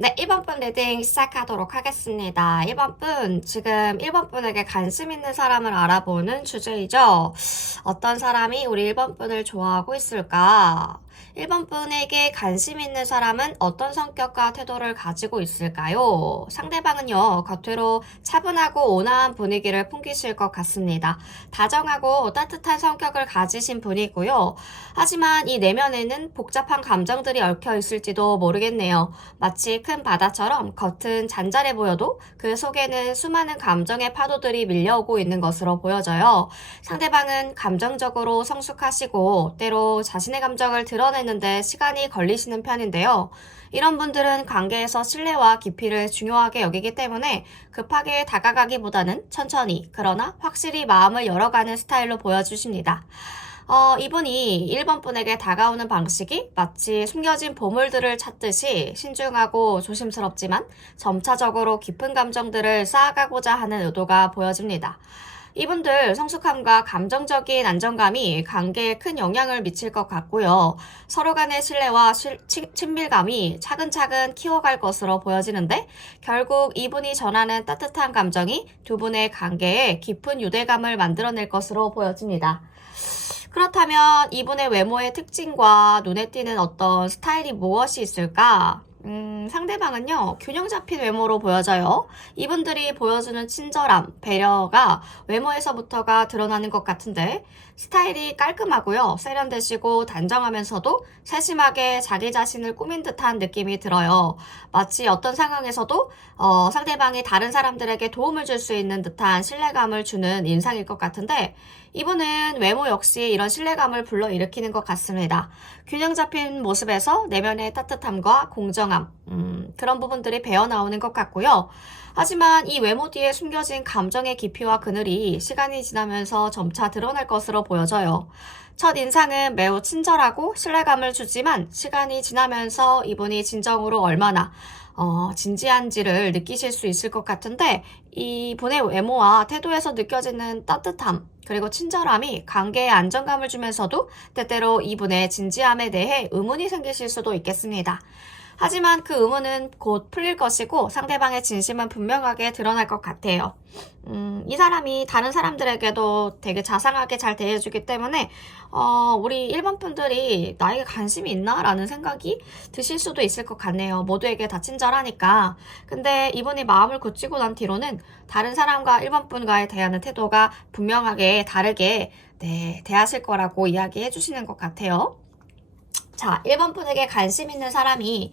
네, 1번 분 리딩 시작하도록 하겠습니다. 1번 분, 지금 1번 분에게 관심 있는 사람을 알아보는 주제이죠. 어떤 사람이 우리 1번 분을 좋아하고 있을까? 1번 분에게 관심 있는 사람은 어떤 성격과 태도를 가지고 있을까요? 상대방은요, 겉으로 차분하고 온화한 분위기를 풍기실 것 같습니다. 다정하고 따뜻한 성격을 가지신 분이고요. 하지만 이 내면에는 복잡한 감정들이 얽혀 있을지도 모르겠네요. 마치 큰 바다처럼 겉은 잔잔해 보여도 그 속에는 수많은 감정의 파도들이 밀려오고 있는 것으로 보여져요. 상대방은 감정적으로 성숙하시고 때로 자신의 감정을 드러내는데 시간이 걸리시는 편인데요. 이런 분들은 관계에서 신뢰와 깊이를 중요하게 여기기 때문에 급하게 다가가기보다는 천천히 그러나 확실히 마음을 열어가는 스타일로 보여주십니다. 이분이 1번 분에게 다가오는 방식이 마치 숨겨진 보물들을 찾듯이 신중하고 조심스럽지만 점차적으로 깊은 감정들을 쌓아가고자 하는 의도가 보여집니다. 이분들 성숙함과 감정적인 안정감이 관계에 큰 영향을 미칠 것 같고요. 서로 간의 신뢰와 친밀감이 차근차근 키워갈 것으로 보여지는데 결국 이분이 전하는 따뜻한 감정이 두 분의 관계에 깊은 유대감을 만들어낼 것으로 보여집니다. 그렇다면 이분의 외모의 특징과 눈에 띄는 어떤 스타일이 무엇이 있을까? 상대방은요, 균형 잡힌 외모로 보여져요. 이분들이 보여주는 친절함, 배려가 외모에서부터가 드러나는 것 같은데, 스타일이 깔끔하고요, 세련되시고 단정하면서도 세심하게 자기 자신을 꾸민 듯한 느낌이 들어요. 마치 어떤 상황에서도 상대방이 다른 사람들에게 도움을 줄 수 있는 듯한 신뢰감을 주는 인상일 것 같은데, 이분은 외모 역시 이런 신뢰감을 불러일으키는 것 같습니다. 균형 잡힌 모습에서 내면의 따뜻함과 공정함, 그런 부분들이 배어나오는 것 같고요. 하지만 이 외모 뒤에 숨겨진 감정의 깊이와 그늘이 시간이 지나면서 점차 드러날 것으로 보여져요. 첫 인상은 매우 친절하고 신뢰감을 주지만 시간이 지나면서 이분이 진정으로 얼마나 진지한지를 느끼실 수 있을 것 같은데 이분의 외모와 태도에서 느껴지는 따뜻함 그리고 친절함이 관계에 안정감을 주면서도 때때로 이분의 진지함에 대해 의문이 생기실 수도 있겠습니다. 하지만 그 의문은 곧 풀릴 것이고 상대방의 진심은 분명하게 드러날 것 같아요. 이 사람이 다른 사람들에게도 되게 자상하게 잘 대해주기 때문에 우리 일반 분들이 나에게 관심이 있나? 라는 생각이 드실 수도 있을 것 같네요. 모두에게 다 친절하니까. 근데 이분이 마음을 굳히고 난 뒤로는 다른 사람과 일반 분과의 대하는 태도가 분명하게 다르게 대하실 거라고 이야기해 주시는 것 같아요. 자, 1번 분에게 관심 있는 사람이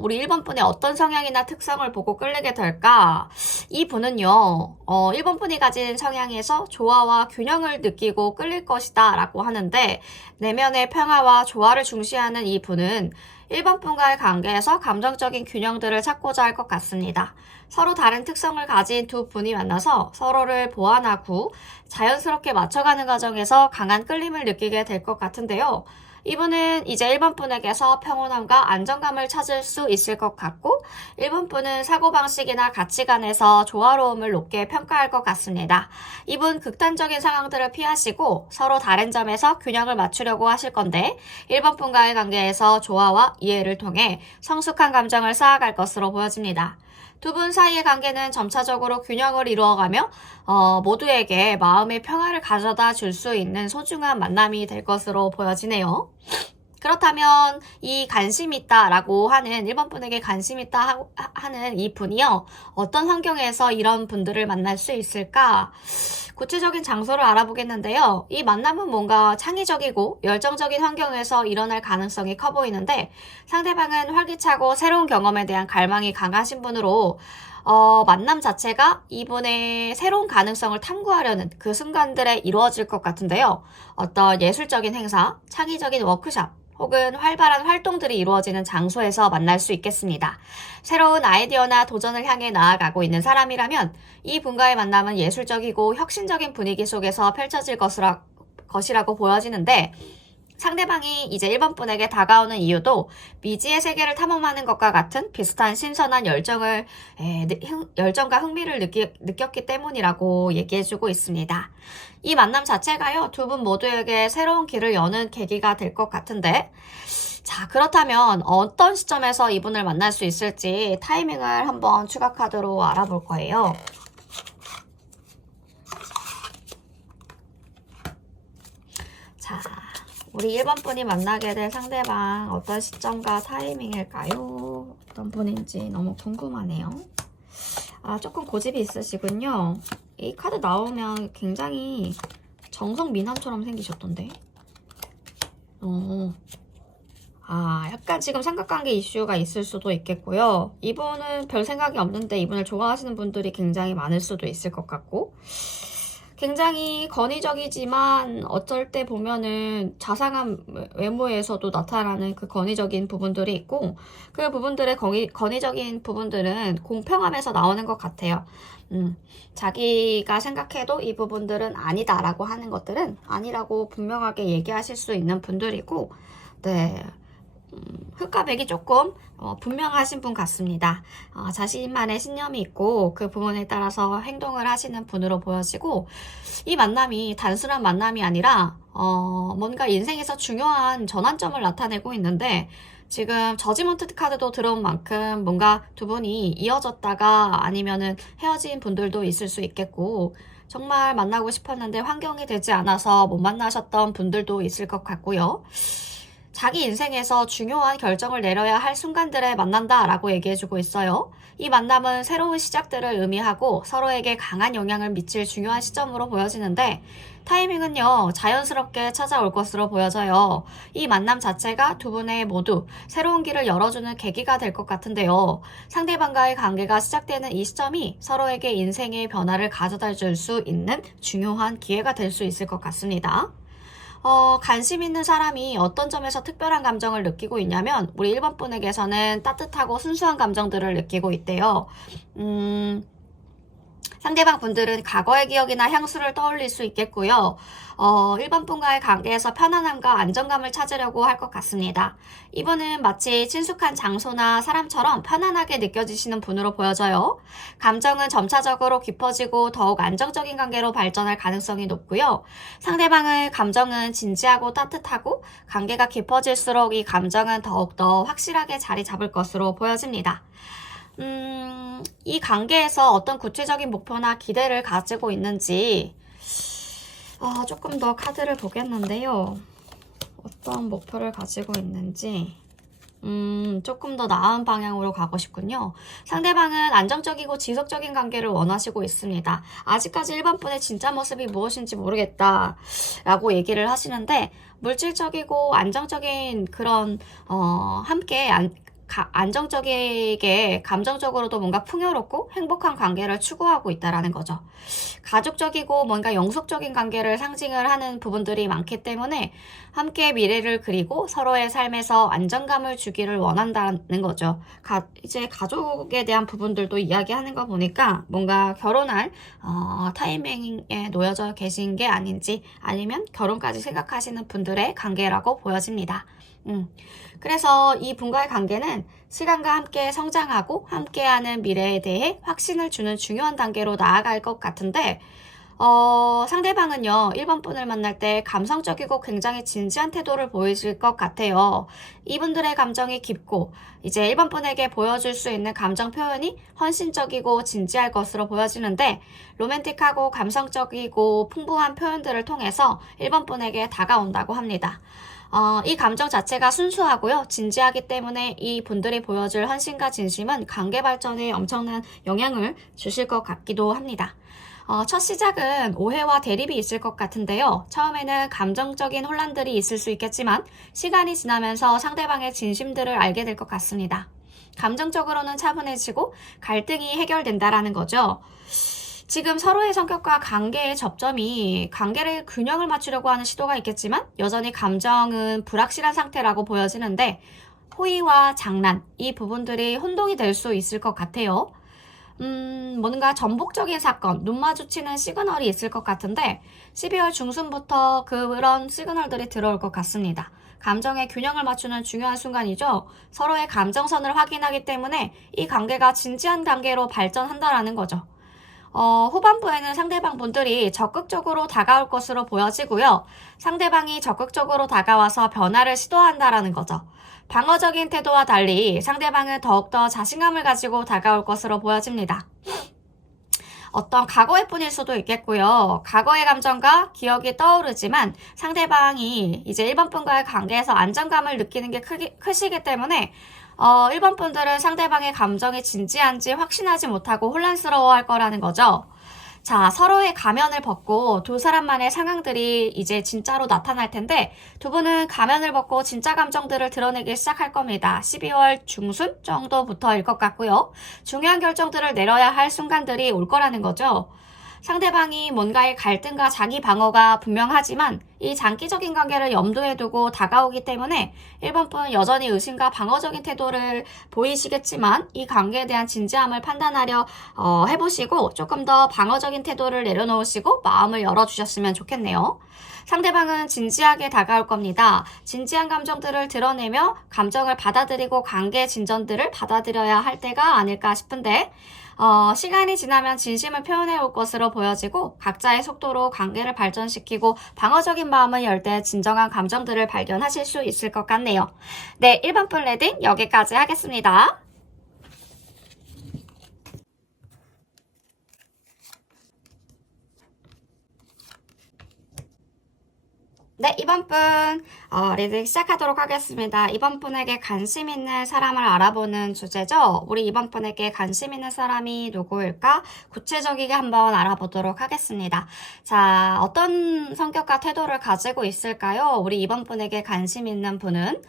우리 1번 분의 어떤 성향이나 특성을 보고 끌리게 될까? 이 분은요, 1번 분이 가진 성향에서 조화와 균형을 느끼고 끌릴 것이다 라고 하는데, 내면의 평화와 조화를 중시하는 이 분은 1번 분과의 관계에서 감정적인 균형들을 찾고자 할 것 같습니다. 서로 다른 특성을 가진 두 분이 만나서 서로를 보완하고 자연스럽게 맞춰가는 과정에서 강한 끌림을 느끼게 될 것 같은데요. 이분은 이제 1번 분에게서 평온함과 안정감을 찾을 수 있을 것 같고 1번 분은 사고방식이나 가치관에서 조화로움을 높게 평가할 것 같습니다. 이분 극단적인 상황들을 피하시고 서로 다른 점에서 균형을 맞추려고 하실 건데 1번 분과의 관계에서 조화와 이해를 통해 성숙한 감정을 쌓아갈 것으로 보여집니다. 두 분 사이의 관계는 점차적으로 균형을 이루어가며 모두에게 마음의 평화를 가져다 줄 수 있는 소중한 만남이 될 것으로 보여지네요. 그렇다면 이 관심 있다라고 하는 1번 분에게 관심 있다 하는 이 분이요. 어떤 환경에서 이런 분들을 만날 수 있을까? 구체적인 장소를 알아보겠는데요. 이 만남은 뭔가 창의적이고 열정적인 환경에서 일어날 가능성이 커 보이는데 상대방은 활기차고 새로운 경험에 대한 갈망이 강하신 분으로 만남 자체가 이분의 새로운 가능성을 탐구하려는 그 순간들에 이루어질 것 같은데요. 어떤 예술적인 행사, 창의적인 워크숍, 혹은 활발한 활동들이 이루어지는 장소에서 만날 수 있겠습니다. 새로운 아이디어나 도전을 향해 나아가고 있는 사람이라면 이 분과의 만남은 예술적이고 혁신적인 분위기 속에서 펼쳐질 것이라고 보여지는데 상대방이 이제 1번 분에게 다가오는 이유도 미지의 세계를 탐험하는 것과 같은 비슷한 신선한 열정과 흥미를 느꼈기 때문이라고 얘기해주고 있습니다. 이 만남 자체가요, 두 분 모두에게 새로운 길을 여는 계기가 될 것 같은데, 자, 그렇다면 어떤 시점에서 이분을 만날 수 있을지 타이밍을 한번 추가 카드로 알아볼 거예요. 자, 우리 1번 분이 만나게 될 상대방 어떤 시점과 타이밍일까요? 어떤 분인지 너무 궁금하네요. 아, 조금 고집이 있으시군요. 이 카드 나오면 굉장히 정성 미남처럼 생기셨던데. 약간 지금 삼각관계 이슈가 있을 수도 있겠고요. 이분은 별 생각이 없는데 이분을 좋아하시는 분들이 굉장히 많을 수도 있을 것 같고, 굉장히 건의적이지만 어쩔 때 보면은 자상한 외모에서도 나타나는 그 건의적인 부분들이 있고, 그 부분들의 건의적인 부분들은 공평함에서 나오는 것 같아요. 자기가 생각해도 이 부분들은 아니다라고 하는 것들은 아니라고 분명하게 얘기하실 수 있는 분들이고, 네. 흑과 백이 조금 분명하신 분 같습니다. 자신만의 신념이 있고 그 부분에 따라서 행동을 하시는 분으로 보여지고, 이 만남이 단순한 만남이 아니라 뭔가 인생에서 중요한 전환점을 나타내고 있는데, 지금 저지먼트 카드도 들어온 만큼 뭔가 두 분이 이어졌다가 아니면은 헤어진 분들도 있을 수 있겠고, 정말 만나고 싶었는데 환경이 되지 않아서 못 만나셨던 분들도 있을 것 같고요. 자기 인생에서 중요한 결정을 내려야 할 순간들에 만난다라고 얘기해주고 있어요. 이 만남은 새로운 시작들을 의미하고 서로에게 강한 영향을 미칠 중요한 시점으로 보여지는데, 타이밍은요, 자연스럽게 찾아올 것으로 보여져요. 이 만남 자체가 두 분의 모두 새로운 길을 열어주는 계기가 될 것 같은데요. 상대방과의 관계가 시작되는 이 시점이 서로에게 인생의 변화를 가져다 줄 수 있는 중요한 기회가 될 수 있을 것 같습니다. 관심 있는 사람이 어떤 점에서 특별한 감정을 느끼고 있냐면, 우리 1번 분에게서는 따뜻하고 순수한 감정들을 느끼고 있대요. 상대방 분들은 과거의 기억이나 향수를 떠올릴 수 있겠고요. 1번 분과의 관계에서 편안함과 안정감을 찾으려고 할 것 같습니다. 이분은 마치 친숙한 장소나 사람처럼 편안하게 느껴지시는 분으로 보여져요. 감정은 점차적으로 깊어지고 더욱 안정적인 관계로 발전할 가능성이 높고요. 상대방의 감정은 진지하고 따뜻하고, 관계가 깊어질수록 이 감정은 더욱더 확실하게 자리 잡을 것으로 보여집니다. 이 관계에서 어떤 구체적인 목표나 기대를 가지고 있는지 조금 더 카드를 보겠는데요. 어떤 목표를 가지고 있는지 조금 더 나은 방향으로 가고 싶군요. 상대방은 안정적이고 지속적인 관계를 원하시고 있습니다. 아직까지 1번 분의 진짜 모습이 무엇인지 모르겠다 라고 얘기를 하시는데, 물질적이고 안정적인 그런 함께 안정적이게 감정적으로도 뭔가 풍요롭고 행복한 관계를 추구하고 있다라는 거죠. 가족적이고 뭔가 영속적인 관계를 상징을 하는 부분들이 많기 때문에 함께 미래를 그리고 서로의 삶에서 안정감을 주기를 원한다는 거죠. 이제 가족에 대한 부분들도 이야기하는 거 보니까 뭔가 결혼할 타이밍에 놓여져 계신 게 아닌지, 아니면 결혼까지 생각하시는 분들의 관계라고 보여집니다. 그래서 이 분과의 관계는 시간과 함께 성장하고 함께하는 미래에 대해 확신을 주는 중요한 단계로 나아갈 것 같은데, 상대방은요, 1번 분을 만날 때 감성적이고 굉장히 진지한 태도를 보이실 것 같아요. 이분들의 감정이 깊고, 이제 1번 분에게 보여줄 수 있는 감정 표현이 헌신적이고 진지할 것으로 보여지는데, 로맨틱하고 감성적이고 풍부한 표현들을 통해서 1번 분에게 다가온다고 합니다. 이 감정 자체가 순수하고요, 진지하기 때문에 이 분들이 보여줄 헌신과 진심은 관계 발전에 엄청난 영향을 주실 것 같기도 합니다. 첫 시작은 오해와 대립이 있을 것 같은데요. 처음에는 감정적인 혼란들이 있을 수 있겠지만 시간이 지나면서 상대방의 진심들을 알게 될 것 같습니다. 감정적으로는 차분해지고 갈등이 해결된다라는 거죠. 지금 서로의 성격과 관계의 접점이 관계를 균형을 맞추려고 하는 시도가 있겠지만 여전히 감정은 불확실한 상태라고 보여지는데, 호의와 장난, 이 부분들이 혼동이 될 수 있을 것 같아요. 뭔가 전복적인 사건, 눈 마주치는 시그널이 있을 것 같은데 12월 중순부터 그런 시그널들이 들어올 것 같습니다. 감정의 균형을 맞추는 중요한 순간이죠. 서로의 감정선을 확인하기 때문에 이 관계가 진지한 관계로 발전한다라는 거죠. 후반부에는 상대방 분들이 적극적으로 다가올 것으로 보여지고요. 상대방이 적극적으로 다가와서 변화를 시도한다라는 거죠. 방어적인 태도와 달리 상대방은 더욱더 자신감을 가지고 다가올 것으로 보여집니다. 어떤 과거의 뿐일 수도 있겠고요. 과거의 감정과 기억이 떠오르지만 상대방이 이제 1번 분과의 관계에서 안정감을 느끼는 게 크시기 때문에 1번 분들은 상대방의 감정이 진지한지 확신하지 못하고 혼란스러워할 거라는 거죠. 자, 서로의 가면을 벗고 두 사람만의 상황들이 이제 진짜로 나타날 텐데 두 분은 가면을 벗고 진짜 감정들을 드러내기 시작할 겁니다. 12월 중순 정도부터일 것 같고요. 중요한 결정들을 내려야 할 순간들이 올 거라는 거죠. 상대방이 뭔가의 갈등과 자기 방어가 분명하지만 이 장기적인 관계를 염두에 두고 다가오기 때문에 1번 분 여전히 의심과 방어적인 태도를 보이시겠지만 이 관계에 대한 진지함을 판단하려 해보시고 조금 더 방어적인 태도를 내려놓으시고 마음을 열어주셨으면 좋겠네요. 상대방은 진지하게 다가올 겁니다. 진지한 감정들을 드러내며 감정을 받아들이고 관계 진전들을 받아들여야 할 때가 아닐까 싶은데 시간이 지나면 진심을 표현해 올 것으로 보여지고 각자의 속도로 관계를 발전시키고 방어적인 마음을 열 때 진정한 감정들을 발견하실 수 있을 것 같네요. 네, 1번 분 레딩 여기까지 하겠습니다. 네, 이번 분 리딩 시작하도록 하겠습니다. 이번 분에게 관심 있는 사람을 알아보는 주제죠. 우리 이번 분에게 관심 있는 사람이 누구일까? 구체적이게 한번 알아보도록 하겠습니다. 자, 어떤 성격과 태도를 가지고 있을까요? 우리 이번 분에게 관심 있는 분은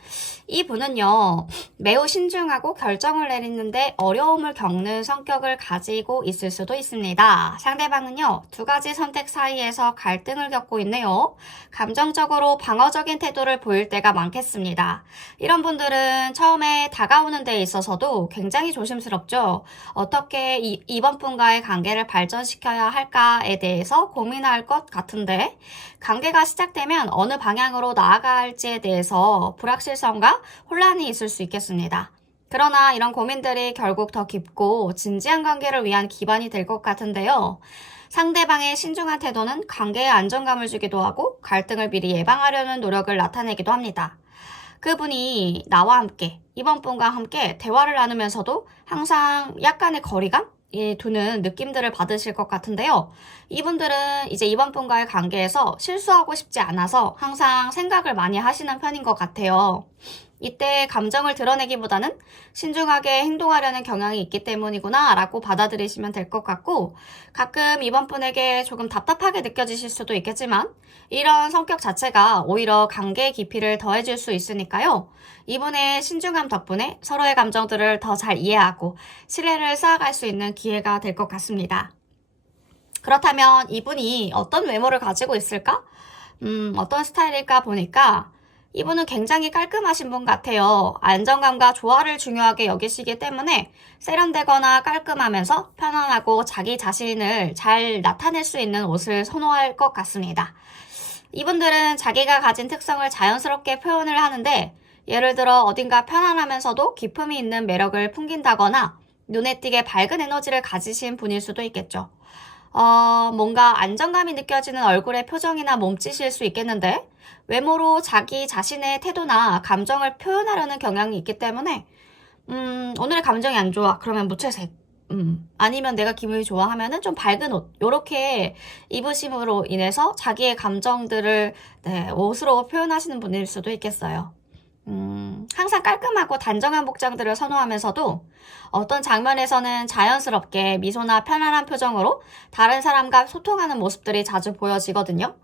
이 분은요, 매우 신중하고 결정을 내리는데 어려움을 겪는 성격을 가지고 있을 수도 있습니다. 상대방은요, 두 가지 선택 사이에서 갈등을 겪고 있네요. 감정적으로 방어적인 태도를 보일 때가 많겠습니다. 이런 분들은 처음에 다가오는 데 있어서도 굉장히 조심스럽죠. 어떻게 이번 분과의 관계를 발전시켜야 할까에 대해서 고민할 것 같은데 관계가 시작되면 어느 방향으로 나아갈지에 대해서 불확실성과 혼란이 있을 수 있겠습니다. 그러나 이런 고민들이 결국 더 깊고 진지한 관계를 위한 기반이 될 것 같은데요. 상대방의 신중한 태도는 관계에 안정감을 주기도 하고 갈등을 미리 예방하려는 노력을 나타내기도 합니다. 그분이 나와 함께, 이번 분과 함께 대화를 나누면서도 항상 약간의 거리감? 두는 느낌들을 받으실 것 같은데요. 이분들은 이제 이번 분과의 관계에서 실수하고 싶지 않아서 항상 생각을 많이 하시는 편인 것 같아요. 이때 감정을 드러내기보다는 신중하게 행동하려는 경향이 있기 때문이구나 라고 받아들이시면 될 것 같고 가끔 이번 분에게 조금 답답하게 느껴지실 수도 있겠지만 이런 성격 자체가 오히려 관계의 깊이를 더해줄 수 있으니까요. 이분의 신중함 덕분에 서로의 감정들을 더 잘 이해하고 신뢰를 쌓아갈 수 있는 기회가 될 것 같습니다. 그렇다면 이분이 어떤 외모를 가지고 있을까? 어떤 스타일일까 보니까 이분은 굉장히 깔끔하신 분 같아요. 안정감과 조화를 중요하게 여기시기 때문에 세련되거나 깔끔하면서 편안하고 자기 자신을 잘 나타낼 수 있는 옷을 선호할 것 같습니다. 이분들은 자기가 가진 특성을 자연스럽게 표현을 하는데 예를 들어 어딘가 편안하면서도 기품이 있는 매력을 풍긴다거나 눈에 띄게 밝은 에너지를 가지신 분일 수도 있겠죠. 뭔가 안정감이 느껴지는 얼굴의 표정이나 몸짓일 수 있겠는데 외모로 자기 자신의 태도나 감정을 표현하려는 경향이 있기 때문에 오늘 감정이 안 좋아. 그러면 무채색. 아니면 내가 기분이 좋아 하면은 좀 밝은 옷. 요렇게 입으심으로 인해서 자기의 감정들을 옷으로 표현하시는 분일 수도 있겠어요. 항상 깔끔하고 단정한 복장들을 선호하면서도 어떤 장면에서는 자연스럽게 미소나 편안한 표정으로 다른 사람과 소통하는 모습들이 자주 보여지거든요.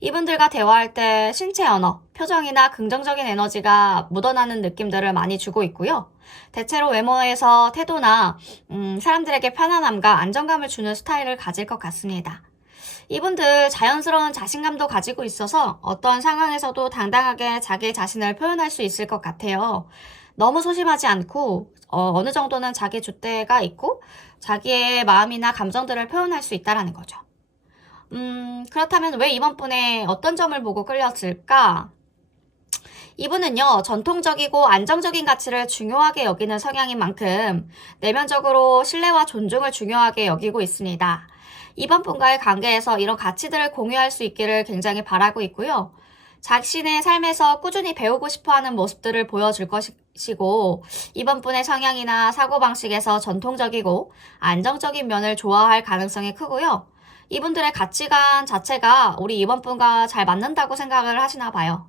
이분들과 대화할 때 신체 언어, 표정이나 긍정적인 에너지가 묻어나는 느낌들을 많이 주고 있고요. 대체로 외모에서 태도나 사람들에게 편안함과 안정감을 주는 스타일을 가질 것 같습니다. 이분들 자연스러운 자신감도 가지고 있어서 어떤 상황에서도 당당하게 자기 자신을 표현할 수 있을 것 같아요. 너무 소심하지 않고 어느 정도는 자기 줏대가 있고 자기의 마음이나 감정들을 표현할 수 있다는 거죠. 그렇다면 왜 이번 분의 어떤 점을 보고 끌렸을까? 이분은요, 전통적이고 안정적인 가치를 중요하게 여기는 성향인 만큼 내면적으로 신뢰와 존중을 중요하게 여기고 있습니다. 이번 분과의 관계에서 이런 가치들을 공유할 수 있기를 굉장히 바라고 있고요. 자신의 삶에서 꾸준히 배우고 싶어하는 모습들을 보여줄 것이고, 이번 분의 성향이나 사고방식에서 전통적이고 안정적인 면을 좋아할 가능성이 크고요. 이분들의 가치관 자체가 우리 이번 분과 잘 맞는다고 생각을 하시나 봐요.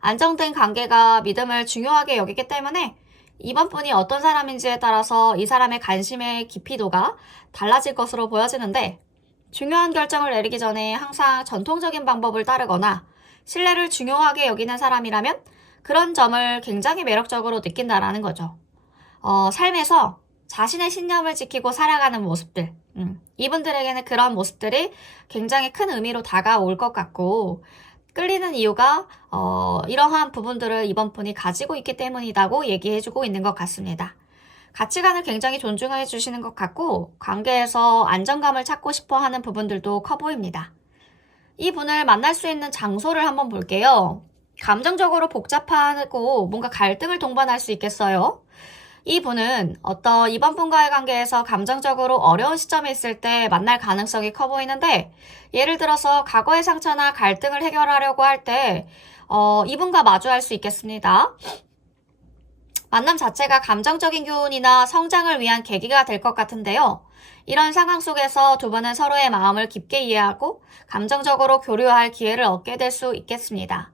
안정된 관계가 믿음을 중요하게 여기기 때문에 이번 분이 어떤 사람인지에 따라서 이 사람의 관심의 깊이도가 달라질 것으로 보여지는데, 중요한 결정을 내리기 전에 항상 전통적인 방법을 따르거나 신뢰를 중요하게 여기는 사람이라면 그런 점을 굉장히 매력적으로 느낀다라는 거죠. 삶에서 자신의 신념을 지키고 살아가는 모습들, 이분들에게는 그런 모습들이 굉장히 큰 의미로 다가올 것 같고, 끌리는 이유가 이러한 부분들을 이번 분이 가지고 있기 때문이라고 얘기해주고 있는 것 같습니다. 가치관을 굉장히 존중해 주시는 것 같고, 관계에서 안정감을 찾고 싶어 하는 부분들도 커 보입니다. 이 분을 만날 수 있는 장소를 한번 볼게요. 감정적으로 복잡하고 뭔가 갈등을 동반할 수 있겠어요. 이 분은 이번 분과의 관계에서 감정적으로 어려운 시점에 있을 때 만날 가능성이 커 보이는데, 예를 들어서 과거의 상처나 갈등을 해결하려고 할 때 이분과 마주할 수 있겠습니다. 만남 자체가 감정적인 교훈이나 성장을 위한 계기가 될 것 같은데요. 이런 상황 속에서 두 분은 서로의 마음을 깊게 이해하고 감정적으로 교류할 기회를 얻게 될 수 있겠습니다.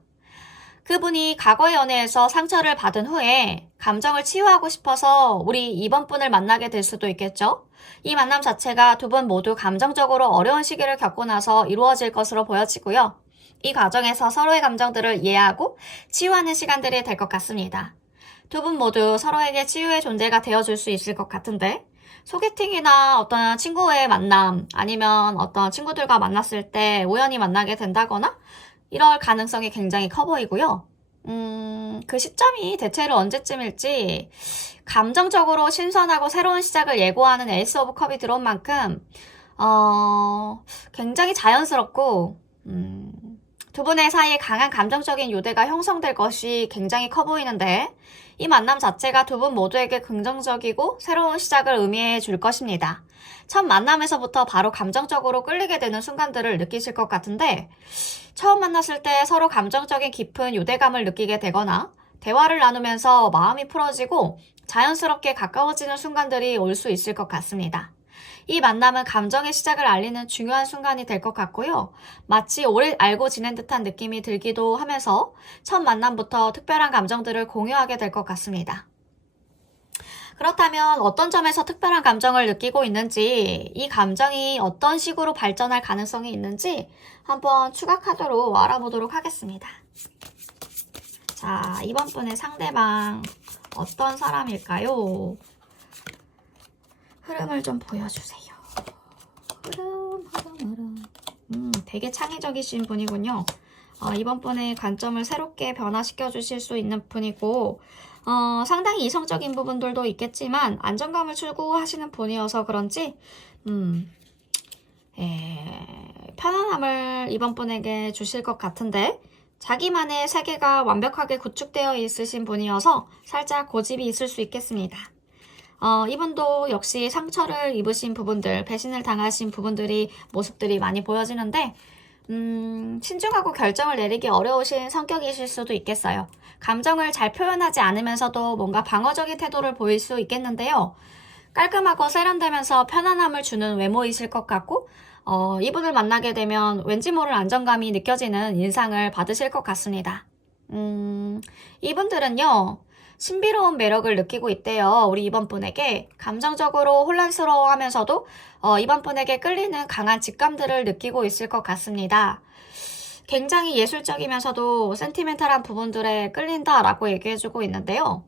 그분이 과거의 연애에서 상처를 받은 후에 감정을 치유하고 싶어서 우리 이번 분을 만나게 될 수도 있겠죠? 이 만남 자체가 두 분 모두 감정적으로 어려운 시기를 겪고 나서 이루어질 것으로 보여지고요. 이 과정에서 서로의 감정들을 이해하고 치유하는 시간들이 될 것 같습니다. 두 분 모두 서로에게 치유의 존재가 되어줄 수 있을 것 같은데, 소개팅이나 어떤 친구의 만남, 아니면 어떤 친구들과 만났을 때 우연히 만나게 된다거나 이럴 가능성이 굉장히 커 보이고요. 그 시점이 대체로 언제쯤일지, 감정적으로 신선하고 새로운 시작을 예고하는 에이스 오브 컵이 들어온 만큼 굉장히 자연스럽고 두 분의 사이에 강한 감정적인 유대가 형성될 것이 굉장히 커 보이는데, 이 만남 자체가 두 분 모두에게 긍정적이고 새로운 시작을 의미해 줄 것입니다. 첫 만남에서부터 바로 감정적으로 끌리게 되는 순간들을 느끼실 것 같은데, 처음 만났을 때 서로 감정적인 깊은 유대감을 느끼게 되거나 대화를 나누면서 마음이 풀어지고 자연스럽게 가까워지는 순간들이 올 수 있을 것 같습니다. 이 만남은 감정의 시작을 알리는 중요한 순간이 될 것 같고요. 마치 오래 알고 지낸 듯한 느낌이 들기도 하면서 첫 만남부터 특별한 감정들을 공유하게 될 것 같습니다. 그렇다면 어떤 점에서 특별한 감정을 느끼고 있는지, 이 감정이 어떤 식으로 발전할 가능성이 있는지 한번 추가 카드로 알아보도록 하겠습니다. 자, 이번 분의 상대방 어떤 사람일까요? 흐름을 좀 보여주세요. 흐름. 되게 창의적이신 분이군요. 이번 분의 관점을 새롭게 변화시켜 주실 수 있는 분이고, 상당히 이성적인 부분들도 있겠지만 안정감을 추구하시는 분이어서 그런지 편안함을 이번 분에게 주실 것 같은데, 자기만의 세계가 완벽하게 구축되어 있으신 분이어서 살짝 고집이 있을 수 있겠습니다. 이분도 역시 상처를 입으신 부분들, 배신을 당하신 부분들이, 모습들이 많이 보여지는데, 신중하고 결정을 내리기 어려우신 성격이실 수도 있겠어요. 감정을 잘 표현하지 않으면서도 뭔가 방어적인 태도를 보일 수 있겠는데요. 깔끔하고 세련되면서 편안함을 주는 외모이실 것 같고, 이분을 만나게 되면 왠지 모를 안정감이 느껴지는 인상을 받으실 것 같습니다. 이분들은요, 신비로운 매력을 느끼고 있대요. 우리 이번 분에게 감정적으로 혼란스러워하면서도 이번 분에게 끌리는 강한 직감들을 느끼고 있을 것 같습니다. 굉장히 예술적이면서도 센티멘탈한 부분들에 끌린다라고 얘기해주고 있는데요.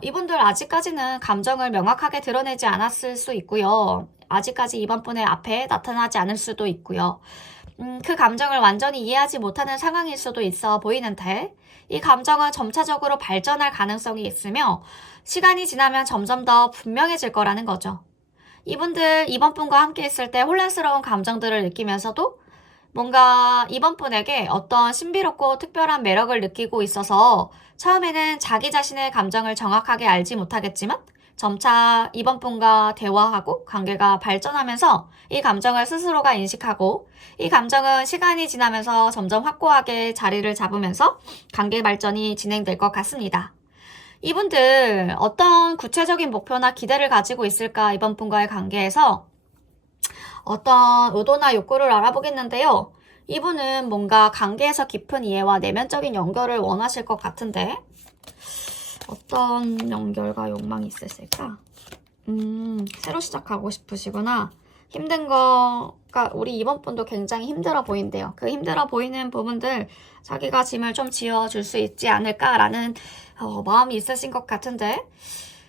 이분들 아직까지는 감정을 명확하게 드러내지 않았을 수 있고요. 아직까지 이번 분의 앞에 나타나지 않을 수도 있고요. 그 감정을 완전히 이해하지 못하는 상황일 수도 있어 보이는데, 이 감정은 점차적으로 발전할 가능성이 있으며 시간이 지나면 점점 더 분명해질 거라는 거죠. 이분들 이번 분과 함께 있을 때 혼란스러운 감정들을 느끼면서도 뭔가 이번 분에게 어떤 신비롭고 특별한 매력을 느끼고 있어서 처음에는 자기 자신의 감정을 정확하게 알지 못하겠지만 점차 이번 분과 대화하고 관계가 발전하면서 이 감정을 스스로가 인식하고 이 감정은 시간이 지나면서 점점 확고하게 자리를 잡으면서 관계 발전이 진행될 것 같습니다. 이분들 어떤 구체적인 목표나 기대를 가지고 있을까 이번 분과의 관계에서 어떤 의도나 욕구를 알아보겠는데요. 이분은 뭔가 관계에서 깊은 이해와 내면적인 연결을 원하실 것 같은데 어떤 연결과 욕망이 있으실까? 새로 시작하고 싶으시구나. 힘든 거가 우리 이번 분도 굉장히 힘들어 보인대요. 그 힘들어 보이는 부분들 자기가 짐을 좀 지어줄 수 있지 않을까라는 마음이 있으신 것 같은데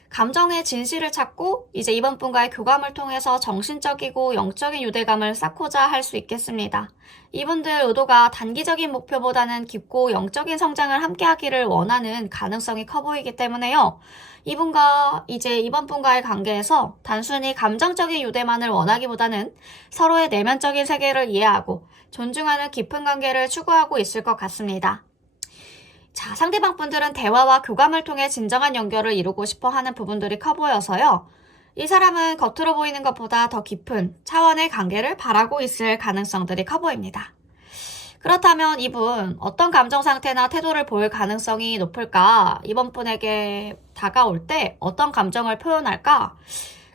감정의 진실을 찾고 이제 이번 분과의 교감을 통해서 정신적이고 영적인 유대감을 쌓고자 할 수 있겠습니다. 이분들 의도가 단기적인 목표보다는 깊고 영적인 성장을 함께 하기를 원하는 가능성이 커 보이기 때문에요. 이번 분과의 관계에서 단순히 감정적인 유대만을 원하기보다는 서로의 내면적인 세계를 이해하고 존중하는 깊은 관계를 추구하고 있을 것 같습니다. 자, 상대방 분들은 대화와 교감을 통해 진정한 연결을 이루고 싶어 하는 부분들이 커 보여서요. 이 사람은 겉으로 보이는 것보다 더 깊은 차원의 관계를 바라고 있을 가능성들이 커 보입니다. 그렇다면 이분 어떤 감정 상태나 태도를 보일 가능성이 높을까? 이번 분에게 다가올 때 어떤 감정을 표현할까?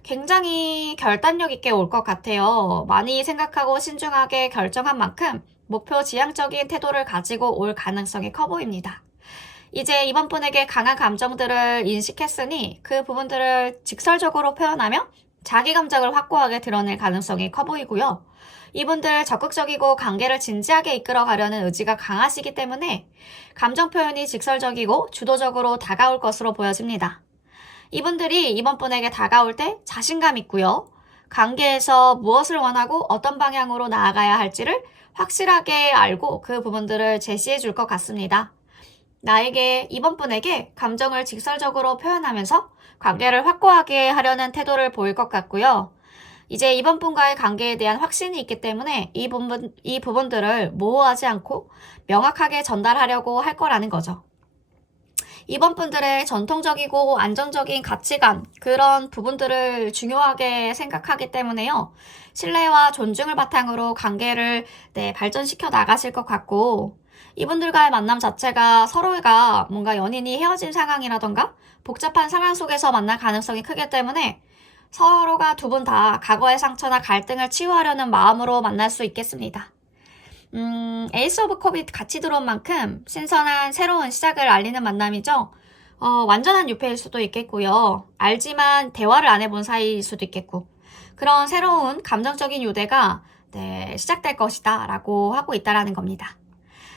굉장히 결단력 있게 올 것 같아요. 많이 생각하고 신중하게 결정한 만큼 목표 지향적인 태도를 가지고 올 가능성이 커 보입니다. 이제 이번 분에게 강한 감정들을 인식했으니 그 부분들을 직설적으로 표현하며 자기 감정을 확고하게 드러낼 가능성이 커 보이고요. 이분들 적극적이고 관계를 진지하게 이끌어가려는 의지가 강하시기 때문에 감정 표현이 직설적이고 주도적으로 다가올 것으로 보여집니다. 이분들이 이번 분에게 다가올 때 자신감 있고요. 관계에서 무엇을 원하고 어떤 방향으로 나아가야 할지를 확실하게 알고 그 부분들을 제시해 줄 것 같습니다. 이번 분에게 감정을 직설적으로 표현하면서 관계를 확고하게 하려는 태도를 보일 것 같고요. 이제 이번 분과의 관계에 대한 확신이 있기 때문에 이 부분들을 모호하지 않고 명확하게 전달하려고 할 거라는 거죠. 이번 분들의 전통적이고 안정적인 가치관, 그런 부분들을 중요하게 생각하기 때문에요. 신뢰와 존중을 바탕으로 관계를 발전시켜 나가실 것 같고, 이분들과의 만남 자체가 서로가 뭔가 연인이 헤어진 상황이라던가 복잡한 상황 속에서 만날 가능성이 크기 때문에 서로가 두 분 다 과거의 상처나 갈등을 치유하려는 마음으로 만날 수 있겠습니다. 에이스 오브 컵이 같이 들어온 만큼 신선한 새로운 시작을 알리는 만남이죠. 완전한 유패일 수도 있겠고요. 알지만 대화를 안 해본 사이일 수도 있겠고 그런 새로운 감정적인 유대가 시작될 것이다 라고 하고 있다라는 겁니다.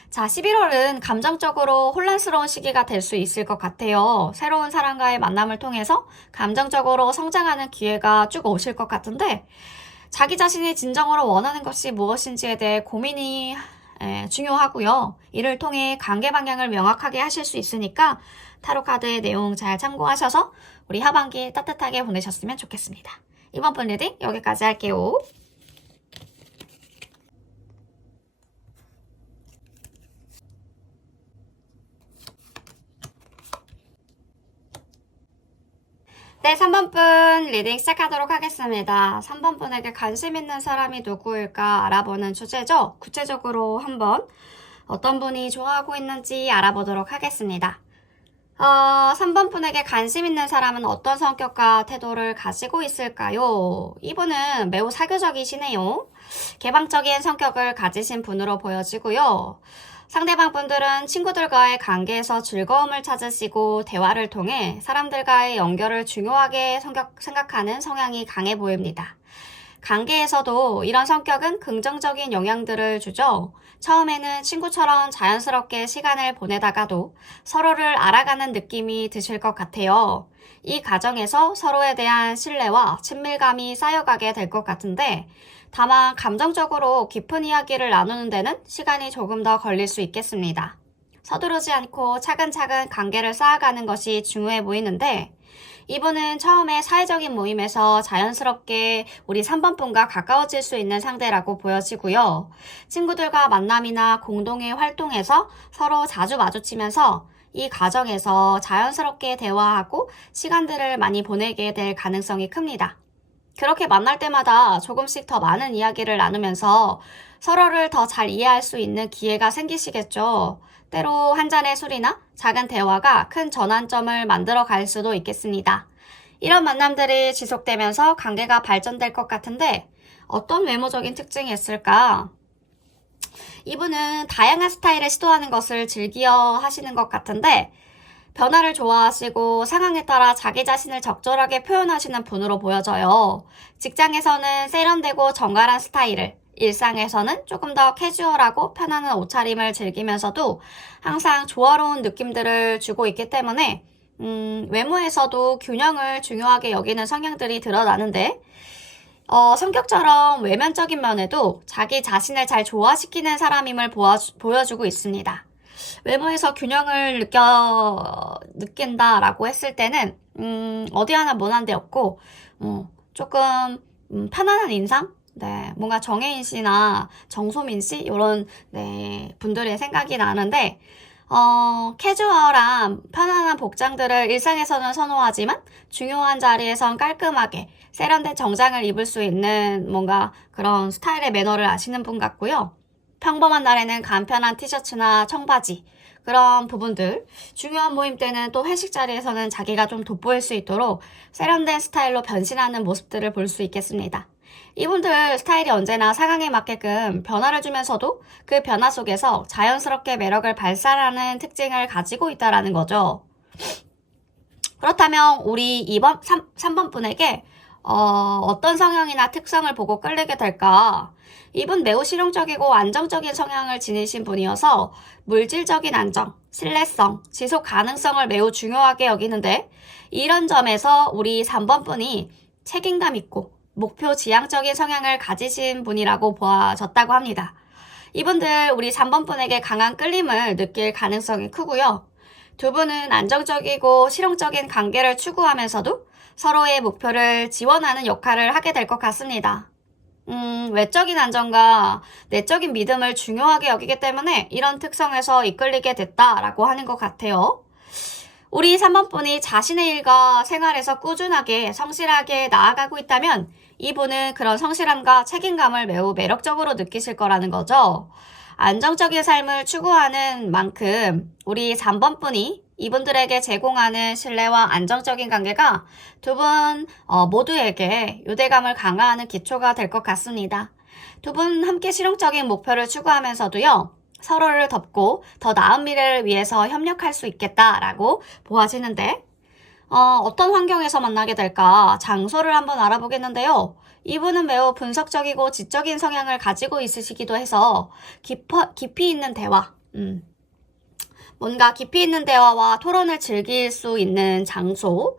자, 11월은 감정적으로 혼란스러운 시기가 될 수 있을 것 같아요. 새로운 사람과의 만남을 통해서 감정적으로 성장하는 기회가 쭉 오실 것 같은데 자기 자신이 진정으로 원하는 것이 무엇인지에 대해 고민이 중요하고요. 이를 통해 관계 방향을 명확하게 하실 수 있으니까 타로 카드의 내용 잘 참고하셔서 우리 하반기 따뜻하게 보내셨으면 좋겠습니다. 이번 분 리딩 여기까지 할게요. 네, 3번 분 리딩 시작하도록 하겠습니다. 3번 분에게 관심 있는 사람이 누구일까 알아보는 주제죠. 구체적으로 한번 어떤 분이 좋아하고 있는지 알아보도록 하겠습니다. 3번 분에게 관심 있는 사람은 어떤 성격과 태도를 가지고 있을까요? 이분은 매우 사교적이시네요. 개방적인 성격을 가지신 분으로 보여지고요. 상대방 분들은 친구들과의 관계에서 즐거움을 찾으시고 대화를 통해 사람들과의 연결을 중요하게 생각하는 성향이 강해 보입니다. 관계에서도 이런 성격은 긍정적인 영향들을 주죠. 처음에는 친구처럼 자연스럽게 시간을 보내다가도 서로를 알아가는 느낌이 드실 것 같아요. 이 과정에서 서로에 대한 신뢰와 친밀감이 쌓여가게 될 것 같은데 다만 감정적으로 깊은 이야기를 나누는 데는 시간이 조금 더 걸릴 수 있겠습니다. 서두르지 않고 차근차근 관계를 쌓아가는 것이 중요해 보이는데 이분은 처음에 사회적인 모임에서 자연스럽게 우리 3번 분과 가까워질 수 있는 상대라고 보여지고요. 친구들과 만남이나 공동의 활동에서 서로 자주 마주치면서 이 과정에서 자연스럽게 대화하고 시간들을 많이 보내게 될 가능성이 큽니다. 그렇게 만날 때마다 조금씩 더 많은 이야기를 나누면서 서로를 더 잘 이해할 수 있는 기회가 생기시겠죠. 때로 한 잔의 술이나 작은 대화가 큰 전환점을 만들어 갈 수도 있겠습니다. 이런 만남들이 지속되면서 관계가 발전될 것 같은데 어떤 외모적인 특징이 있을까? 이분은 다양한 스타일을 시도하는 것을 즐겨 하시는 것 같은데 변화를 좋아하시고 상황에 따라 자기 자신을 적절하게 표현하시는 분으로 보여져요. 직장에서는 세련되고 정갈한 스타일을, 일상에서는 조금 더 캐주얼하고 편안한 옷차림을 즐기면서도 항상 조화로운 느낌들을 주고 있기 때문에 외모에서도 균형을 중요하게 여기는 성향들이 드러나는데 성격처럼 외면적인 면에도 자기 자신을 잘 조화시키는 사람임을 보여주고 있습니다. 외모에서 균형을 느낀다라고 했을 때는, 어디 하나 모난 데 없고, 조금, 편안한 인상? 네, 뭔가 정혜인 씨나 정소민 씨? 이런, 네, 분들의 생각이 나는데, 캐주얼한 편안한 복장들을 일상에서는 선호하지만 중요한 자리에선 깔끔하게 세련된 정장을 입을 수 있는 뭔가 그런 스타일의 매너를 아시는 분 같고요. 평범한 날에는 간편한 티셔츠나 청바지 그런 부분들, 중요한 모임 때는 또 회식 자리에서는 자기가 좀 돋보일 수 있도록 세련된 스타일로 변신하는 모습들을 볼 수 있겠습니다. 이분들 스타일이 언제나 상황에 맞게끔 변화를 주면서도 그 변화 속에서 자연스럽게 매력을 발산하는 특징을 가지고 있다는 거죠. 그렇다면 우리 3번 분에게 어떤 성향이나 특성을 보고 끌리게 될까? 이분 매우 실용적이고 안정적인 성향을 지니신 분이어서 물질적인 안정, 신뢰성, 지속 가능성을 매우 중요하게 여기는데 이런 점에서 우리 3번 분이 책임감 있고 목표 지향적인 성향을 가지신 분이라고 보아졌다고 합니다. 이분들 우리 3번 분에게 강한 끌림을 느낄 가능성이 크고요. 두 분은 안정적이고 실용적인 관계를 추구하면서도 서로의 목표를 지원하는 역할을 하게 될 것 같습니다. 외적인 안정과 내적인 믿음을 중요하게 여기기 때문에 이런 특성에서 이끌리게 됐다라고 하는 것 같아요. 우리 3번 분이 자신의 일과 생활에서 꾸준하게 성실하게 나아가고 있다면 이분은 그런 성실함과 책임감을 매우 매력적으로 느끼실 거라는 거죠. 안정적인 삶을 추구하는 만큼 우리 3번 분이 이분들에게 제공하는 신뢰와 안정적인 관계가 두 분 모두에게 유대감을 강화하는 기초가 될 것 같습니다. 두 분 함께 실용적인 목표를 추구하면서도요. 서로를 덮고 더 나은 미래를 위해서 협력할 수 있겠다라고 보아지는데 어떤 환경에서 만나게 될까? 장소를 한번 알아보겠는데요. 이분은 매우 분석적이고 지적인 성향을 가지고 있으시기도 해서 깊이 있는 대화, 뭔가 깊이 있는 대화와 토론을 즐길 수 있는 장소,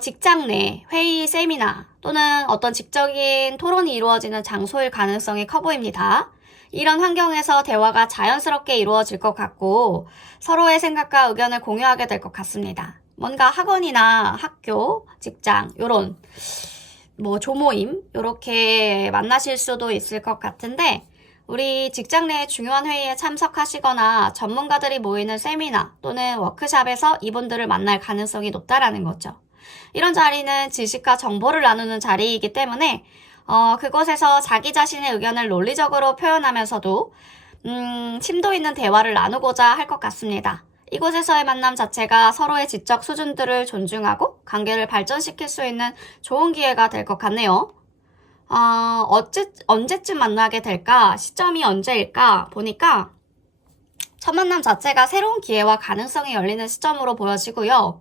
직장 내 회의, 세미나 또는 어떤 직접적인 토론이 이루어지는 장소일 가능성이 커 보입니다. 이런 환경에서 대화가 자연스럽게 이루어질 것 같고 서로의 생각과 의견을 공유하게 될 것 같습니다. 뭔가 학원이나 학교, 직장 요런 조모임 요렇게 만나실 수도 있을 것 같은데 우리 직장 내 중요한 회의에 참석하시거나 전문가들이 모이는 세미나 또는 워크숍에서 이분들을 만날 가능성이 높다라는 거죠. 이런 자리는 지식과 정보를 나누는 자리이기 때문에 그곳에서 자기 자신의 의견을 논리적으로 표현하면서도 심도 있는 대화를 나누고자 할 것 같습니다. 이곳에서의 만남 자체가 서로의 지적 수준들을 존중하고 관계를 발전시킬 수 있는 좋은 기회가 될 것 같네요. 언제쯤 만나게 될까? 시점이 언제일까? 보니까 첫 만남 자체가 새로운 기회와 가능성이 열리는 시점으로 보여지고요.